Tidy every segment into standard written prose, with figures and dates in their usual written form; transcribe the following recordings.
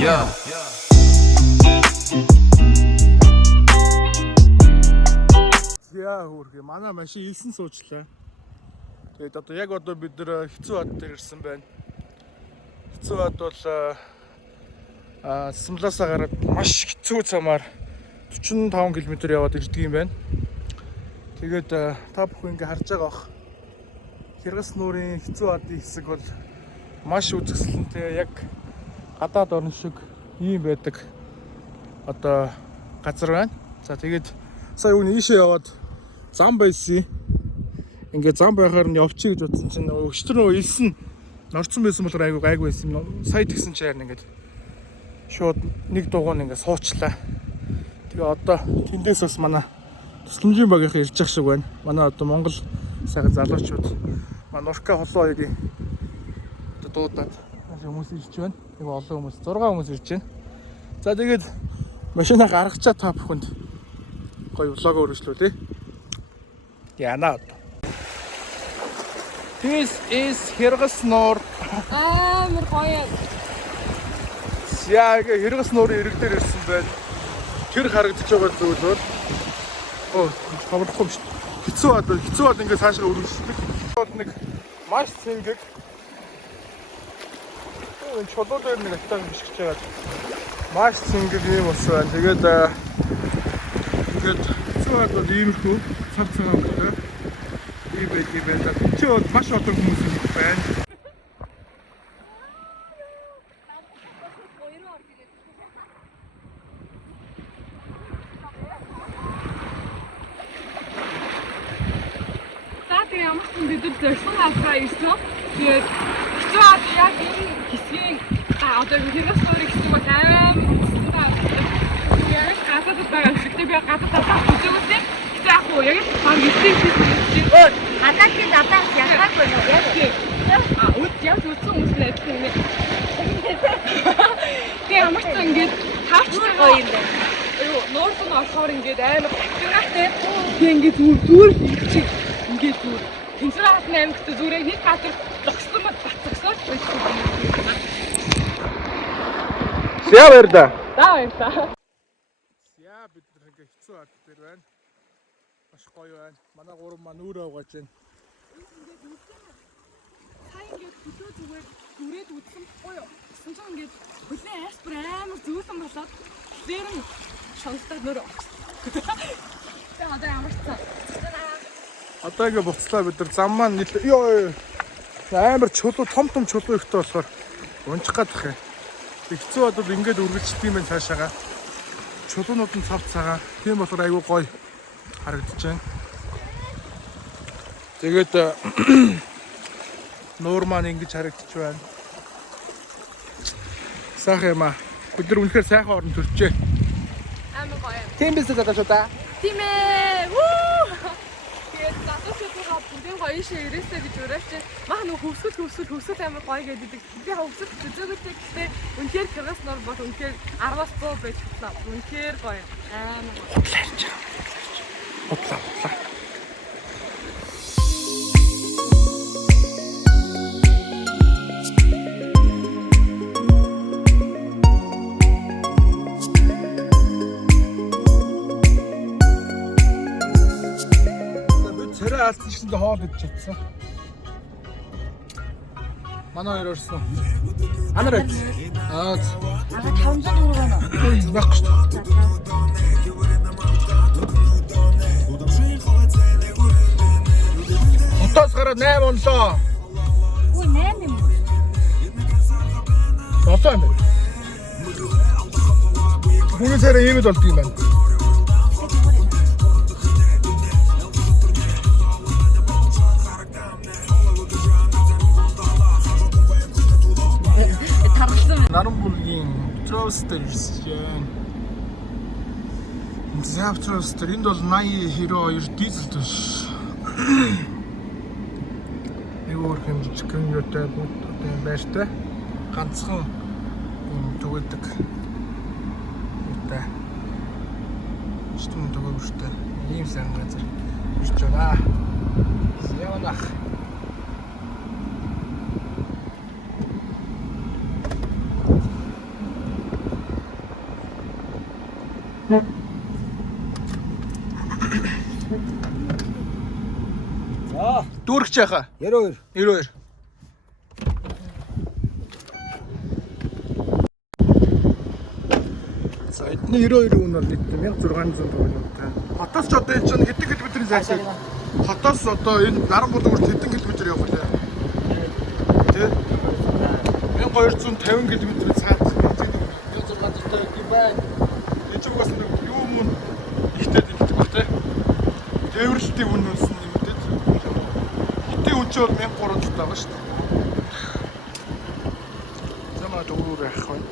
Yeah. Яа хүүргээ манай машин илсэн суучлаа. Тэгээд одоо яг одоо бид нэр хэцүү бат дээр ирсэн байна. Хэцүү бат бол Сумлаасаа гараад маш хэцүү замаар 45 км яваад ирдэг юм байна. Тэгээд та бүхэн ингээ харж байгаа бох. Хиргас нуурын хэцүү бадын хэсэг бол маш үзэсгэлэнтэй, яг гадаад орн шиг ийм байдаг одоо газар байна. За тэгээд сая өгн ийшээ яваад зам байсан. Ингээ зам байхаар нь явчих гэж бодсон чинь өчтөр нөө илсэн норцсон байсан болохоор айгу байсан юм. Сая тэгсэн чинь харин ингээд шууд нэг дугуун ингээ суучлаа. Тэгээ одоо тэндээс бас манай тусламжийн багийнхан ирж явах шиг байна. Манай одоо Монгол сайхан залуучууд манай Нурка холоо хоёрын одоо дуудаад хүмүүс ирж байна. Нэг олон хүмүүс 6 хүмүүс ирж байна. За тэгээд машинаа гаргачаа та бүхэнд гоё влог өргөжлүүлээ. Яна. This is Хиргас нуур. Амар гоё. Яг Хиргас нуурын ирэг дээр ирсэн байна. Тэр харагдаж байгаа зүйл бол томрох юм шүү дээ. Хэцүү бод ингээд цаашаа өргөжлөдөг. Бол нэг маш цэнгэг. Энэ чулуу дээр нэг атаг бишгэж байгаа. Маш цэнгэг юм ус байна. Тэгээд хэцүү бод бол иймэрхүү цав цагаан өгдөг. Ийм байдаг байна. Чи бол маш олон хүмүүс юм байна. Бид зорьсон авраа ирсэн. Тэгээд хэцүү бод яг энэ хэсгийн одоо Хиргас нуурын хэсэг бол амар яг гадаад байгаа хэсэгтэй би гадаад татах үзүүлсэн. Хэцүү ах уу яг баг хэсэг чинь гадаадын татах ялгаагүй яг тийм. Үт яг үтсэн хүмүүс найдсан юм. Тэгээ ямар ч ингэж таарч гоё юм байна. Нуурс нь орохоор ингэж амар гацгаатай. Тэгээ ингэж зүгээр чи ингэж зүгээр Тэнцвэрээс нэмэгт зүрээ нэг газар зогсон мод бацгасаач байсан юм. Яа верда. Баярлалаа. Яа бид нэг хэцүү бат дээр байна. Маш гоё байна. Манай гурван маань өөрөө угааж байна. Хай ингэж хөдөө зүгээр дүрээд үтсэн бохгүй юу? Гэсэн чинь ингэж хөлөө аспер амар зөөлөн болоод дээр нь шонтоод нөрөө. Тэгээ одоо ямар ч цаа. Одоо ингээ буцлаа бид нар зам маань ёо амар чулуу том чулуу ихтэй болохоор унчих гадах юм. Хэцүү бодод ингээд үргэлжлэх юм байна цаашаага. Чулуунууд нь цав цагаан. Тийм болохоор айгүй гоё харагдаж байна. Тэгээд нуур маань ингэж харагдаж байна. Сайхан юм аа. Бид нар үнэхээр сайхан орон төрчээ. Амар гоё. Тийм биз дээ шүү дээ. Тийм ээ. Вуу! Бүгд гоё шиг ирээсэй гэж ураач. Мах нөх хөвсгөл амар гоё гэдэг. Би хөвсгөл зүзэгтэй гэхдээ үнэхээр Хиргас нуур бол үнэхээр 10-аас 100 байж болно. Үнэхээр гоё. Амар гоё. Бодлоо. Царай алдсан чинь хоол идэж чадсан. Манай хоёр орсон. Анараа. Аа 500 төгрөг байна. байхгүй шүү дээ. Утас гараад 8 онлоо. Ой 8 юм. Болоо юм байна. Хүний царай иймэд болдго юм байна. Наранбулгийн Тростер ирсэн. За Тростер энд бол 80 92 дизель төш. Өөр хэмжигхэн юутай бүгд байртай. Ганцхан төгөлдөг. Үүтэй. Штүн төгөлбөртэй. Ийм сайн газар ирж байгаа. Явнах. За Дүүрч яхаа. 92. 92. За эдний 92 үн бол нийт 1600 төгрөгтэй. Хотоос ч одоо энэ чинь хэдэн километрийн зайсаг? Хотоос одоо энэ Наранбулгуурт хэдэн километр явах вэ? Тэ? 1250 км цаад. 1600 төгрөг байна. Энэ ч угаас нэг юу юм ихтэй дэгдэх бах тэ. Тээвэрлэлтийн үн үнсэн нэмэгдээд. Хотын үн чинь бол 1300 байгаа шүү дээ. Замаа дөрөөр явах байна.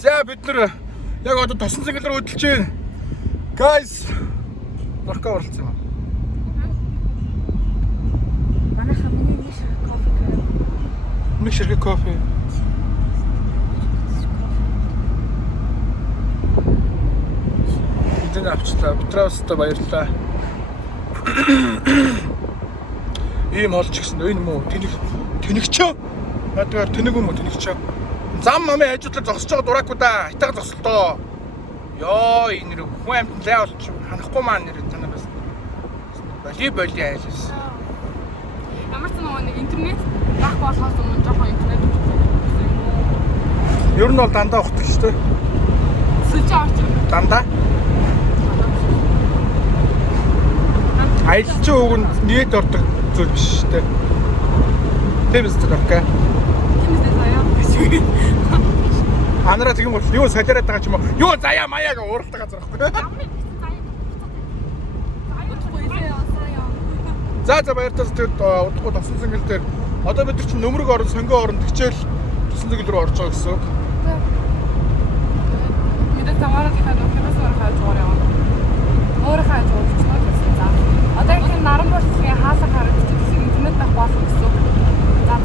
За бид нар яг одоо тосон цэнгэл рүү хөдөлж байна. Guys, лорка оролцсон юм. Манайхаа миний нэг ширхэг кофе гарав. Нэг ширхэг кофе. Эдэн авчлаа. Битрауста баярлалаа. Ийм олж гисэн энэ юм уу? Тэнэгчөө. Надад тэнэг юм уу тэнэгчөө? Зам мамын ажиглал зогсож байгаа дураагүй да. Хитаага зогсолтоо. Йоо энэ нэр хүн амьд лай олч ханахгүй маань нэр танаа бас. Боли айлс. Ямар ч нэг интернет байхгүй болохоос өмнө жоохон интернет Ер нь бол дандаа ухдаг шүү дээ. сүлж авч байгаа. Дандаа. Аялалч өгөнд нийт ордог зүйл биш шүү дээ. Тийм үстэй окей. Тэмээс заяа. Анараа тэгэн бол юу солиороод байгаа ч юм уу? Юу заяа маяаг ууралдаг газар байхгүй. За баяртаас тэгээд удахгүй тосон цэнгэл дээр одоо бид нар чинь нөмрөг орон сонгоо орон тэгчээл тосон цэнгэл рүү орж байгаа гэсэн үг. Мэдээ замаараа дахиад өөхөөс харж байгаа юм. Өөр хайж байгаа гэсэн за. Одоо яг энэ Наранбулгийн хаалга харагдаж байгаа интернет байх болох гэсэн үг. За.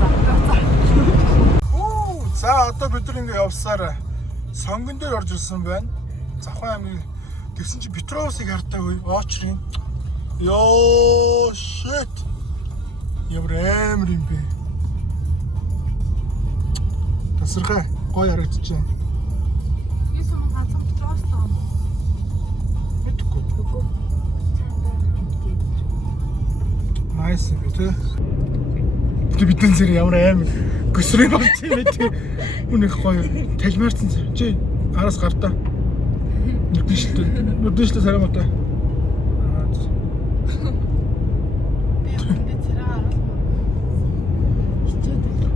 За одоо бид нар ингээ явсаар сонгон дээр орж ирсэн байна. Завхан аймгийн тэгсэн чи Петровсыг хартаа үе оочрын. Йоо shit. Ямар амар юм бэ? Тасархай гой харагдаж байна. Юу юм ганцхан Петровс таа. Мэдгүй. Nice гэдэг. Бидний зэрэг ямар амар гүсрээ болчих юм бэ тий. Үнэх гоё талмаарсан чи араас гартаа. Нүднэшлээ сараматай.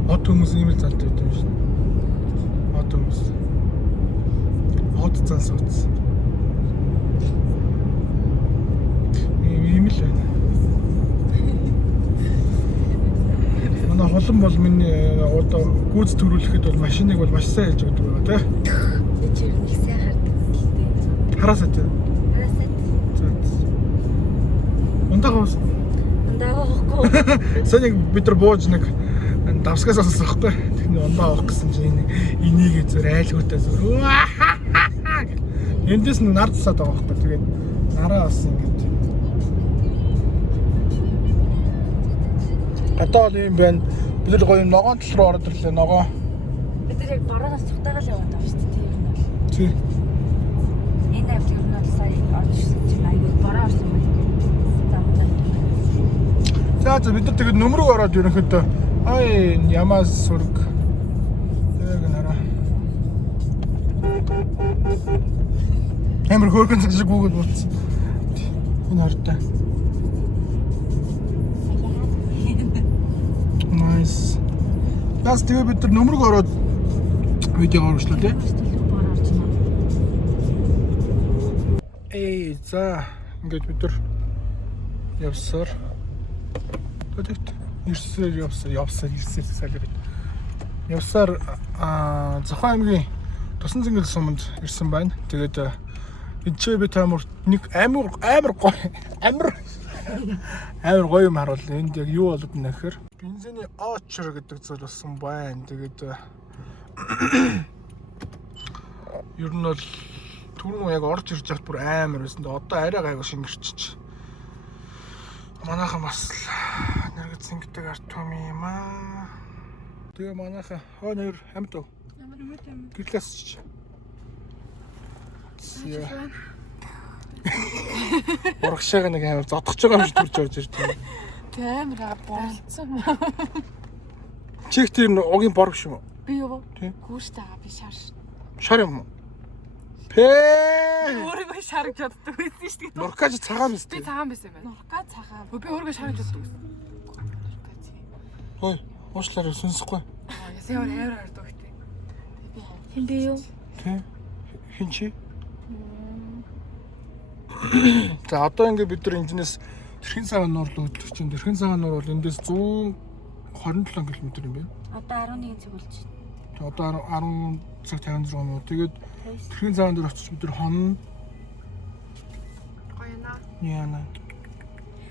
Од хүмүүс ийм л залтай байдаг юм шин. Од хүмүүс. Од зан сууц. Ийм л байна. Манай холон бол миний одоо гүйц төрүүлэхэд бол машиныг бол маш сайн хэлж өгдөг байгаа тий. Би ч нэг сайн хардаг гэлтэй. Хараасаа тий. Харасаа. Унтаагаас. Ундаагаахгүй. Соник бид нар бууж нэг давсгаас асуусан байхгүй. Тэгний ундаа авах гэсэн чинь энийг зүр айлгуутай зүр. Эндээс нь нар засаад байгаа байхгүй. Тэгээд нараа бас ингэж. Гадаа юм байна. Бид нар гоё ногоон тал руу ороод ирлээ. Ногоо. Бид яг баруунаас цухтаагаал яваад байгаа шүү дээ. Тий. Энэ авт ер нь бол сая орж ирсэн чинь аягүй бараа орсон байх. За бид нар тэгээд нөмрөг ороод ерөнхийдөө ямаас сүрг. Яг нэраа. Амар хөөргөн цаг шиг гүгэл болчихсон. Энэ хортой. Nice. Бас тэгээд бид нар нөмрөг ороод видео оруулсан тий. За ингээд бид нар явсаар Тэт ирсээр явсаар салбарт. Явсаар Завхан аймгийн Тосон цэнгэл суманд ирсэн байна. Тэгээд энэ би таамар нэг амар гоё юм харуулъя. Энд яг юу болоод байна гэхээр бензиний очер гэдэг зүйл болсон байна. Тэгээд ер нь бол түрүүн яг орж ирж хат бүр амар байсан. Одоо арай гайгүй шингэрчиж. Манайхан бас нэргэцэн гэдэг арт том юм аа. Тэгээ манайхан нэр амьд уу? Ямар юм бэ? Гэрлээс чи. Урагшаага нэг амар зодгож байгаа юм шиг төрж орж ирж байна. Тэ амар болцсон. Чих тэр угийн бор биш юм уу? Би юу? Тий. Гүүштэй аа би шарш. Шар юм уу? Пээ. Өөрийгөө шарж чаддаг байсан шүү дээ. Нуркаж цагаан биз Би дээ. цагаан байсан юм байна. Нурка цагаан. Би өөрийгөө шарж чаддаг байсан. Хой, уушлаараа сүнсэхгүй. Ясаа амар хардаг гэдэг. Хиндээ юу? Тий. Хин чи? За одоо ингээд бид нар энднээс Тэрхэн цагаан нуур руу хөдлөж чинь. Тэрхэн цагаан нуур бол эндээс 127 км юм байна. Одоо 11 цаг болж байна. Тэгээ одоо 10 цаг 56 минут. Тэгээд Тэрхэн цагаан дээр очиж бид нар хонно. Гоёна. Яана.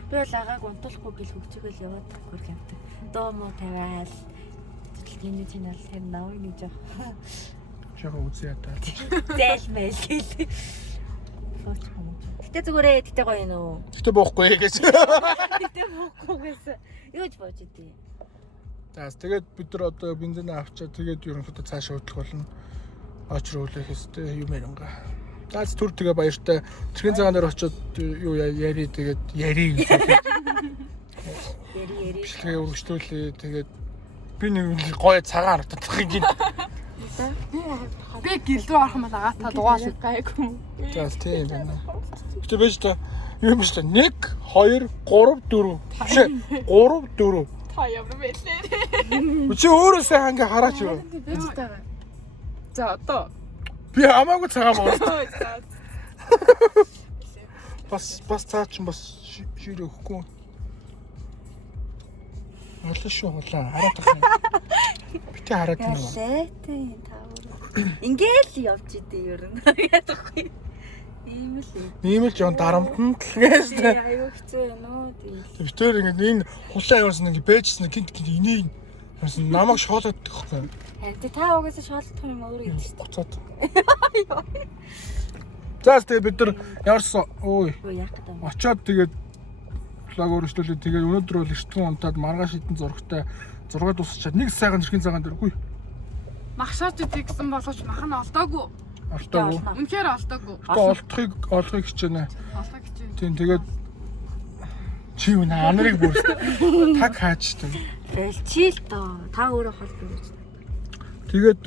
Би бол агааг унтуулахгүй гэл хөвчөөгөл яваад хөрх юмтай. Доо муу тавиал. Тэтгэний чинь бол тэр навыг нэг жоох. Шахаа үзье та. Зайлмэл гэл. Гэтэ зүгээрээ гэтэ гоё юм уу? Гэтэ боохгүй гэж. Гэтэ боохгүй гэсэн. Юуж боож идэв. За тэгээд бид нар одоо бензин авчаад тэгээд ерөнхийдөө цаашаа хөдлөх болно. Очруулах хэвээр юм яринга. За түр тэгээ баяртай. Тэрхэн цагаан дээр очиод юу яри тэгээд яри гэж. Яри. Бичлэгээ өргөжтүүлээ. Тэгээд би нэг гоё цагаан харагдах юм. Би гэлрүү орох юм бол агаатаа дугаал гайгүй. За тийм байна. Гэтэ байж та юм биш та 1 2 3 4 биш 3 4 Та ямар байлээ. чи өөрөөсөө ингээ хараач юу. Байж таа. За одоо Би хамаагүй цагаан байна. Бас цаа чин бас ширээ өгөхгүй. Алла шүү холаа хараад тах. Битээ хараад юм уу? Лээтэй тавар. Ингээл явж идэв ер нь. Ядахгүй. Ийм л ээ. Ийм л жон дарамтанд л гэж та. Аюу хэцүү юм уу тийм. Битээр ингээ энэ хулаа явуулсан ингээ бэжсэн гинт инээ. Бас намайг шоолоод гэхгүй. Харин та угаасаа шоолдох юм өөрөө идэж шүү Гоцоод. За тэгээ бид нар ямарсан ой дээ. Яах гэдэг юм. очоод тэгээд лог өөрчлөлөө тэгээд өнөөдөр бол эртхэн унтаад маргааш хитэн зурагтай 6 дуусчаад нэг сайхан тэрхэн цагаан дээр үгүй махшаач тэгсэн боловч мах нь олдоогүй. алтаагүй. Үнэхээр олдоогүй. Одоо олохыг хичээнэ. Олоо гэж. Тийм тэгээд чи юу нэ анарыг бүр таг хаачтай. Бэлчил доо. Та өөрөө хол бүрэж. Тэгээд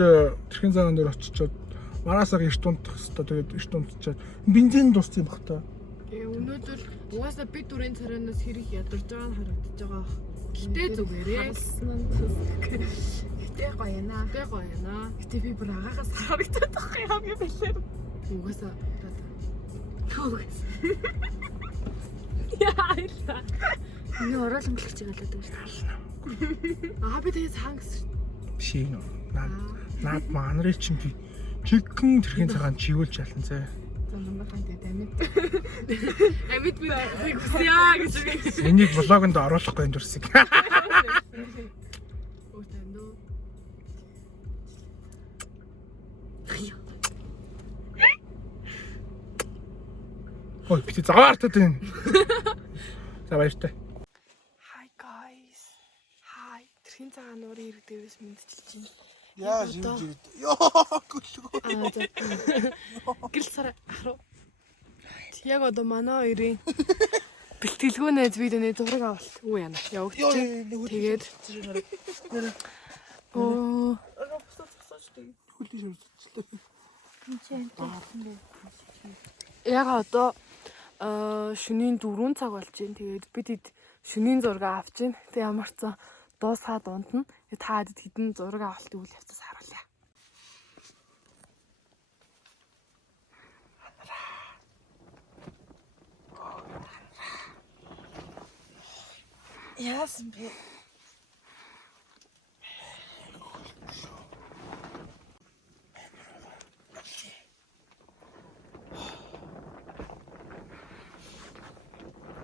тэрхэн цагаан дээр очичоод мараасаа эрт унтах хэвээр тэгээд эрт унтчаад бензин дууссан юм бах та. Өнөөдөр угаасаа би дүрийн царайнаас хэрэг ядарч байгаа нь харагдаж байгаа. Гэтэ зүгээрээ. Гэтэ гоёна. Гэтэ гоёна. Гэтэ би бүр агаагаас харагдаад байгаа юм юм байлээ. Угаасаа. Яа. Миний оролцомжлогч болоод байгаа шүү дээ. Аа би тэгээ цаан гэсэн. Биш юм. Наад манарын чинь би чигэн тэрхэн цагаан чивүүлж ялан зэ. Замдаа хантай амьд. Амьд би үсяа гэж би. Энийг влогонд оруулахгүй энэ дүрсийг. Өтөндөө. Ой би зааартаад байна. За баяртай. Hi guys. Hi. Тэрхийн цагаан нуурын ирэг дээрээс мэдчилж байна. Яа шивж ирээд. Йоо гүлгөө. Гэрэл сараа харуу. Яг одоо манай хоёрын бэлтгэлгөөнөөс видеоны зураг авалт. Үу яана. Явагдчих. Тэгээд оо яг одоо шөнийн 4 цаг болж байна. Тэгээд бид шөнийн зураг авч байна. Тэг ямар ч цаа дуусаад унтна. Та хэд хідэн зураг авалтын үйл явцаас харуулъя. Яасан бэ?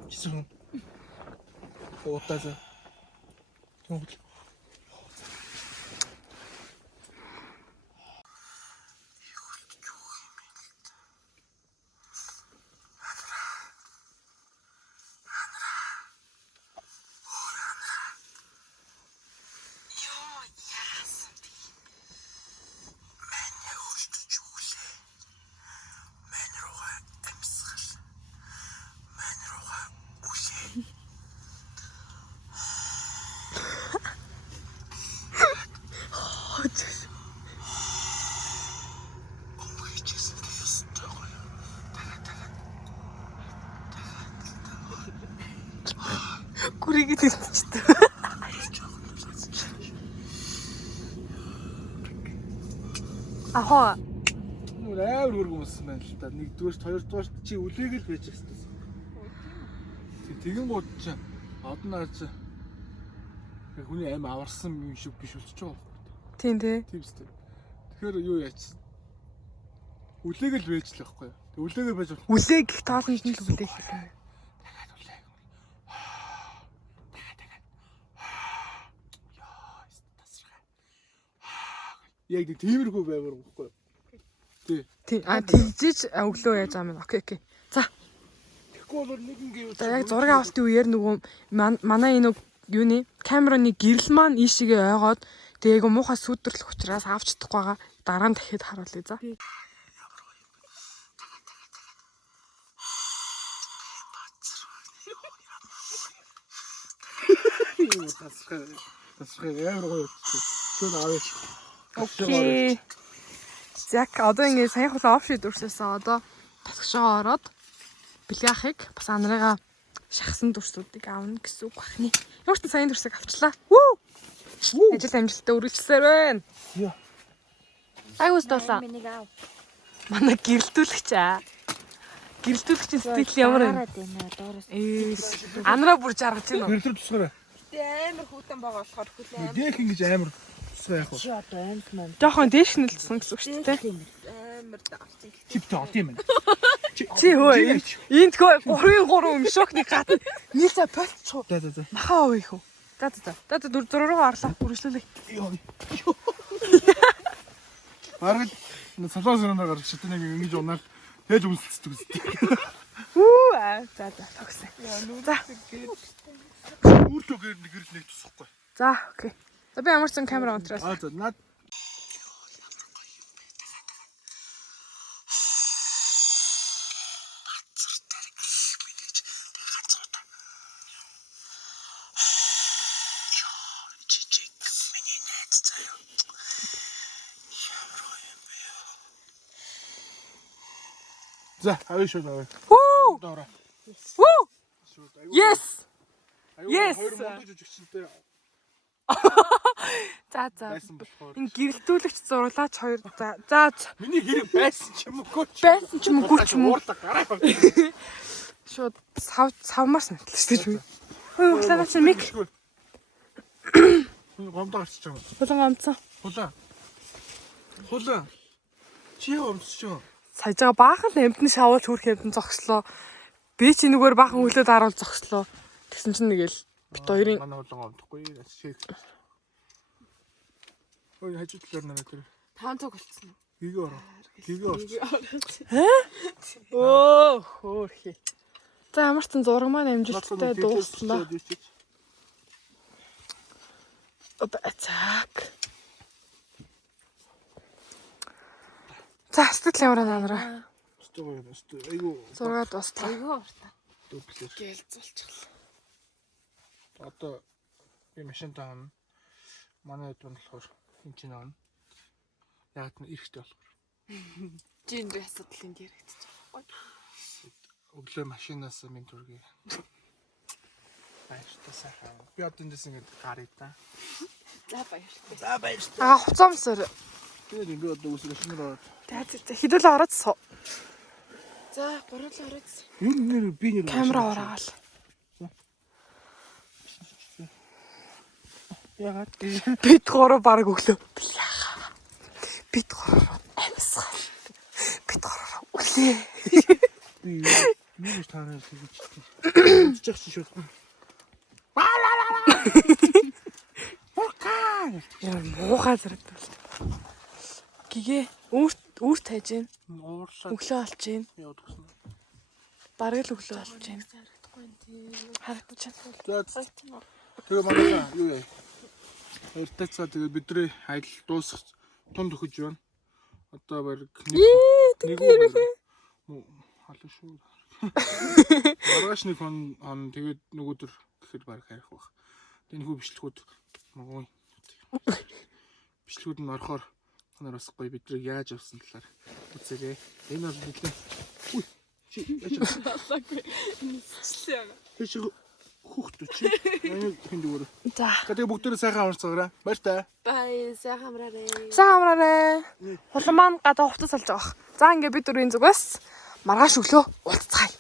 Чисгэн. Уутаа. Тэнгүүл. Хүрээгээд ирчихсэн. Ахаа. Нүр амар хөргөн болсон байна л да. Нэгдүгээр, хоёрдугаар чи үлээгэл байж хэвчээ. Тэгэн гууд чи одон наач хүний аим аварсан юм шиг биш болчих жоо. Тийм тий. Тийм үстэй. Тэгэхээр юу яачсан? Үлээгэл байж л байхгүй. Үлээгэл байж Үлээ гих тоолонд нь л үлээ хэлээ. Яг нэг тиймэрхүү баймар байхгүй. Тий. Тий. Тэгжиж өглөө яаж байгаа юм. Окей. За. Тэгэхгүй бол нэг ингэ За яг зураг авалтын үеэр нөгөө манай энэ юуны камераны гэрэл маань ийшээгээ ойгоод тэгээ муухай сүдрлэх учраас авч чадахгүй байгаа. Дараа нь дахиад харуулъя за. Тасрах амар гоё. Шууд авъя. Окей. Яг одоо ингэ сая хулаа офшид дүрсээсэн одоо тасгшоо ороод бэлгаахыг бас анарыгаа шахсан дүрсүүдийг аавна гэсэн үг бахны. Ямар ч сайн дүрсийг авчлаа. Вүү! Ажил амжилттай үргэлжлсээр байна. Яа. Айгуус доолаа. Миний аав. Манай гэрэлтүүлэгч аа. Гэрэлтүүлэгчийн сэтгэл ямар вэ? Доороос. Анараа бүр жаргаж байна уу? Гэрэлтэр тусгаарай. Амар хүүтэн байгаа болохоор хүлээ амар. Дэх ингэж амар тусгай яах вэ? Чи одоо амьд маань. Жохон дээш нь л туссан гэсэн үг шүү дээ. Амар давсан. Тип тоо тийм ээ. Чи хөө энд хөө 3 юм шокны гадна нийлээ болчихоо. За. Махаа өө их үү. За зураагаа орлоо. Үргэлжлүүлээ. Бараг л салон сөрөндөө гарч шатны нэг ингэж унаад тэгж үнсэлцдэг үстэй. За тогсон. За. Үүртөө гэрэл нэг тусахгүй. За окей. За би ямар ч юм камера онтроос. За наад За, авъя шууд авъя. Вүү! Доороо. Вүү! Шууд авъя. Yes. Аюу, Yes. Хоёр мондож жүжигчтэй За. байсан болохоор. Энэ гэрэлтүүлэгч зурлаач хоёр. За. Миний хэрэг байсан ч юм уу? Байсан ч юм уу гүч юм уу? Уурлаа гараа баг. Шууд савмаас мэтлээ шүү дээ. Хөөе, углаа чи мик. Гомдоо гарч чам. Булан амцсан. Хулаа. Чи өмсөж. Саяжгаа баахан амтны шавуулж хүрх амтэн зогслоо. Би чи нүгээр баахан хөлөөд харуул зогслоо. Тэгсэн чинь нэгэл бит хоёрын манай хулаа гомдохгүй. Шэйк. Ой хажуу талаар нэр тэр. 500 болцсон. Гийг ороо. Оо хөөрхий. За ямар ч сан зураг маань амжилттай дууссан. Цаак. За сэтгэл ямар наараа. Айгу. Зураг дуустлаа. Айгүй уртаа. Дүүплэр. Гэлзүүлчихлээ. Одоо би машин таана. Манай хэд болохоор энэ чинь аа. Яг нь эрэхтэй болохоор. Жин би асуудал энд яригдчих واخхой. Өглөө машинаас минь түргээ. Баяртай сайхан. Би одоо эндээс ингэ гарыг та. За баяртай. За баяртай. Хуцаамсаар. Тэгээд ингэ одоо үсэг шинээр ороод. Хідүүлээ ороод суу. За гурлаа ороод. Юу нэр би нэр Камера ораагаал. Ягаад Бид гурав баг өглөө. Бид гурав амьсгал. Бид гурав өглөө. би юу таараа тэгж чигч шууд. Бокаа. Яа муухай зэрэг бол. Гэгээ үүр тайж гин. Уурлаа. Өглөө олж гин. Яваад гисэн. Бараг л өглөө олж гин. Харагдаж За байна. тэгээ манай юу яа. Эртээ цаа тэгээ бидний аялал дуусах тунд өгөж байна. Одоо бараг нэг халуу шүү. Маргааш нэг хон тэгээд нөгөөдөр гэхэд бараг харих баг. Тэгээ нөхөө бичлэгүүд магой. Бичлэгүүд нь орохоор ханараас гоё бидрийг яаж авсан талаар үзээрэй. Энэ бол нэлээд. Үй. Чи яаж авсан? Нисчлээ. Чи Хүүхдүүд чи. Манай хин дүүр. За. Тэгээ бүгдээрээ сайхан амарцгаараа. Баяр та. Бай сайхан амраарэ. Сайн амраарэ. Хулан маань гадаа хувцас салж байгаа. За ингээ бид дөрвийн зүгээс маргааш өглөө уулзцгаая.